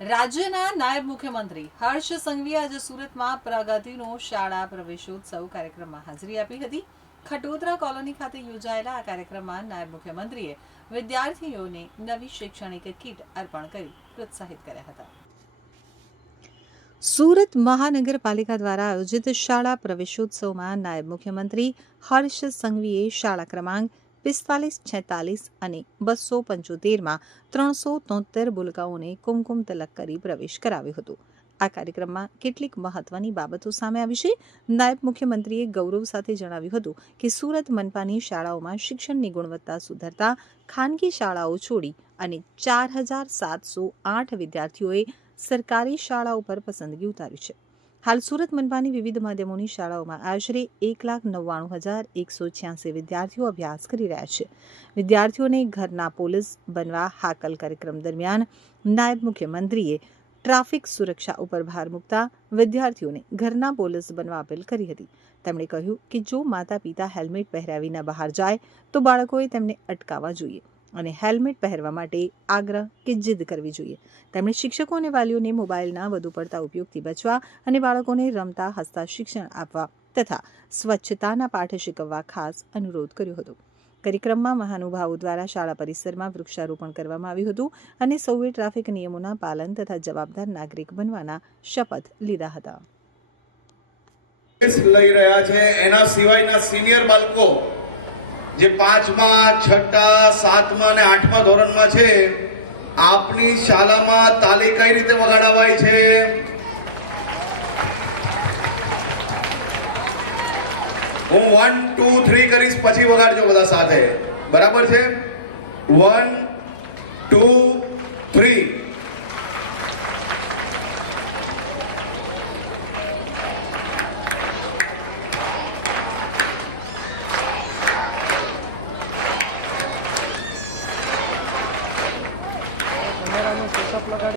રાજ્યના નાયબ મુખ્યમંત્રી હર્ષ સંઘવીએ આજે સુરતમાં પ્રગતિનો શાળા પ્રવેશોત્સવ કાર્યક્રમમાં હાજરી આપી હતી. ખટોદરા કોલોની ખાતે યોજાયેલા આ કાર્યક્રમમાં નાયબ મુખ્યમંત્રીએ વિદ્યાર્થીઓને નવી શૈક્ષણિક કીટ અર્પણ કરી પ્રોત્સાહિત કર્યા હતા. સુરત મહાનગરપાલિકા દ્વારા આયોજિત શાળા પ્રવેશોત્સવમાં નાયબ મુખ્યમંત્રી હર્ષ સંઘવીએ શાળા ક્રમાંક 4546 અને 275માં 373 બાળકોને કુમકુમ તિલક કરી પ્રવેશ કરાવ્યો હતો. આ કાર્યક્રમમાં કેટલીક મહત્વની બાબતો સામે આવી છે. નાયબ મુખ્યમંત્રીએ ગૌરવ સાથે જણાવ્યું હતું કે સુરત મનપાની શાળાઓમાં શિક્ષણની ગુણવત્તા સુધારતા ખાનગી શાળાઓ છોડી અને 4708 વિદ્યાર્થીઓએ સરકારી શાળાઓ પર પસંદગી ઉતારી છે. હાલ સુરત મનપાની વિવિધ માધ્યમોની શાળાઓમાં આશરે 1,99,186 વિદ્યાર્થીઓ અભ્યાસ કરી રહ્યા છે. વિદ્યાર્થીઓને ઘરના પોલીસ બનવા હાકલ કાર્યક્રમ દરમિયાન નાયબ મુખ્યમંત્રીએ ટ્રાફિક સુરક્ષા ઉપર ભાર મૂકતા વિદ્યાર્થીઓને ઘરના પોલીસ બનવા અપીલ કરી હતી. તેમણે કહ્યું કે જો માતા પિતા હેલ્મેટ પહેર્યા વિના બહાર જાય તો બાળકોએ તેમને અટકાવવા જોઈએ અને હેલ્મેટ પહેરવા માટે આગ્રહ કે જીદ કરવી જોઈએ. તેમણે શિક્ષકો અને વાલીઓને મોબાઈલના વધુ પડતા ઉપયોગથી બચવા અને બાળકોને રમતા હસતા શિક્ષણ આપવા તથા સ્વચ્છતાના પાઠ શીખવવા ખાસ અનુરોધ કર્યો હતો. કાર્યક્રમમાં મહાનુભાવો દ્વારા શાળા પરિસરમાં વૃક્ષારોપણ કરવામાં આવ્યું હતું અને સૌએ ટ્રાફિક નિયમોના પાલન તથા જવાબદાર નાગરિક બનવાના શપથ લીધા હતા. લઈ રહ્યા છે એના સિવાયના સિનિયર બાળકો જે 5મા, 6ઠા, 7મા અને 8મા ધોરણમાં છે, આપની શાળામાં તાલી કઈ રીતે વગાડવાય છે? હું 1 2 3 કરીશ, પછી વગાડજો બધા સાથે. બરાબર છે? 1 2 3. કેમેરાનું સેટઅપ લગાડી